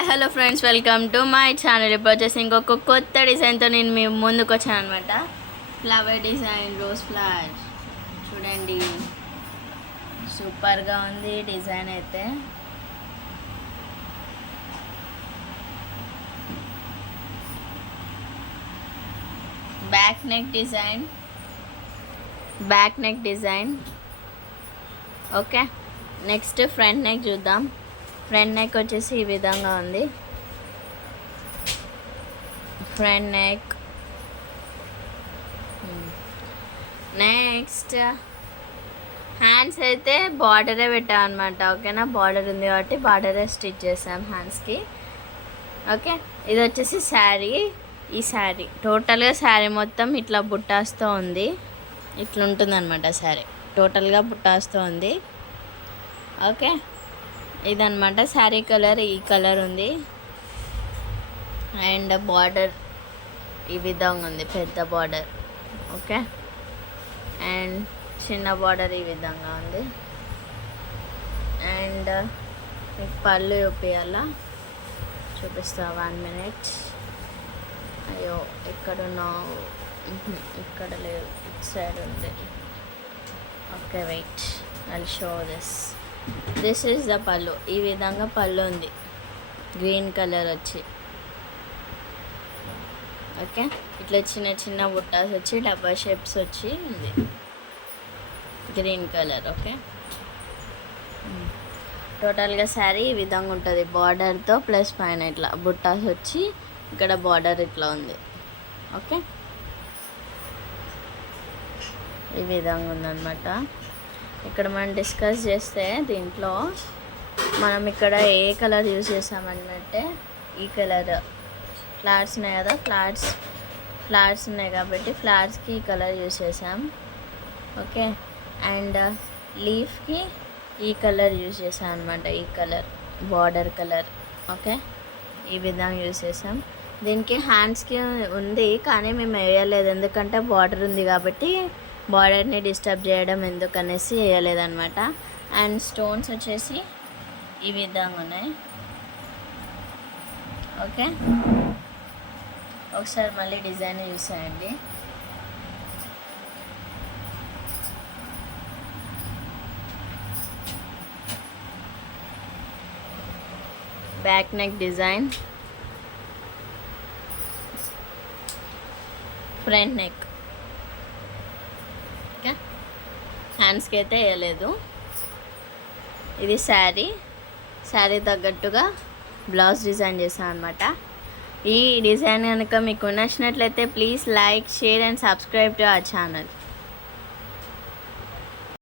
Hi hello friends, welcome to my channel. ఇప్పుడు వచ్చేసి ఇంకొక కొత్త డిజైన్తో నేను మీ ముందుకు వచ్చాను అనమాట. ఫ్లవర్ డిజైన్, రోజ్ ఫ్లవర్ చూడండి, సూపర్గా ఉంది డిజైన్ అయితే. Back neck design. Okay, next front neck చూద్దాం. ఫ్రంట్ నెక్ వచ్చేసి ఈ విధంగా ఉంది. Front neck. నెక్స్ట్ హ్యాండ్స్ అయితే బార్డరే పెట్టాం అనమాట. ఓకేనా, బార్డర్ ఉంది కాబట్టి బార్డరే స్టిచ్ చేసాం హ్యాండ్స్కి. ఓకే, ఇది వచ్చేసి శారీ. ఈ శారీ టోటల్గా శారీ మొత్తం ఇట్లా బుట్టాస్తో ఉంది. ఇట్లా ఉంటుంది అనమాట శారీ, టోటల్గా బుట్టాస్తో ఉంది. ఓకే, ఇదన్నమాట శారీ కలర్. ఈ కలర్ ఉంది అండ్ బార్డర్ ఈ విధంగా ఉంది, పెద్ద బార్డర్. ఓకే, అండ్ చిన్న బార్డర్ ఈ విధంగా ఉంది. అండ్ మీకు పళ్ళు చూపించాలా, చూపిస్తా. 1 minute. అయ్యో, ఎక్కడున్నావు? ఇక్కడ లేదు, ఇటు సైడ్ ఉంది. Okay, wait, I show this is the పళ్ళు. ఈ విధంగా పళ్ళు ఉంది, గ్రీన్ కలర్ వచ్చి. ఓకే, ఇట్లా చిన్న చిన్న బుట్టాస్ వచ్చి డబ్బా షేప్స్ వచ్చి ఉంది, గ్రీన్ కలర్. ఓకే, టోటల్గా శారీ ఈ విధంగా ఉంటుంది, బార్డర్తో ప్లస్ పైన ఇట్లా బుట్టాస్ వచ్చి ఇక్కడ బార్డర్ ఇట్లా ఉంది. ఓకే, ఈ విధంగా ఉందన్నమాట. ఇక్కడ మనం డిస్కస్ చేస్తే దీంట్లో మనం ఇక్కడ ఏ కలర్ యూజ్ చేసామన్నట్టే, ఈ కలర్ ఫ్లాట్స్ ఉన్నాయి కదా, ఫ్లాట్స్ ఉన్నాయి కాబట్టి ఫ్లాట్స్కి ఈ కలర్ యూజ్ చేసాం. ఓకే, అండ్ లీఫ్కి ఈ కలర్ యూజ్ చేసాం అనమాట, ఈ కలర్ బార్డర్ కలర్. ఓకే, ఈ విధంగా యూజ్ చేసాం. దీనికి హ్యాండ్స్కి ఉంది కానీ మేము వేయలేదు, ఎందుకంటే బార్డర్ ఉంది కాబట్టి బార్డర్ని డిస్టర్బ్ చేయడం ఎందుకనేసి వేయలేదన్నమాట. అండ్ స్టోన్స్ వచ్చేసి ఈ విధంగా ఉన్నాయి. ఓకే, ఒకసారి మళ్ళీ డిజైన్ చూసేయండి. Back neck design, front neck. Okay, హ్యాండ్స్కి అయితే వేయలేదు. ఇది శారీ తగ్గట్టుగా బ్లౌజ్ డిజైన్ చేసాను అనమాట. ఈ డిజైన్ కనుక మీకు నచ్చినట్లయితే please like, share and subscribe to our channel.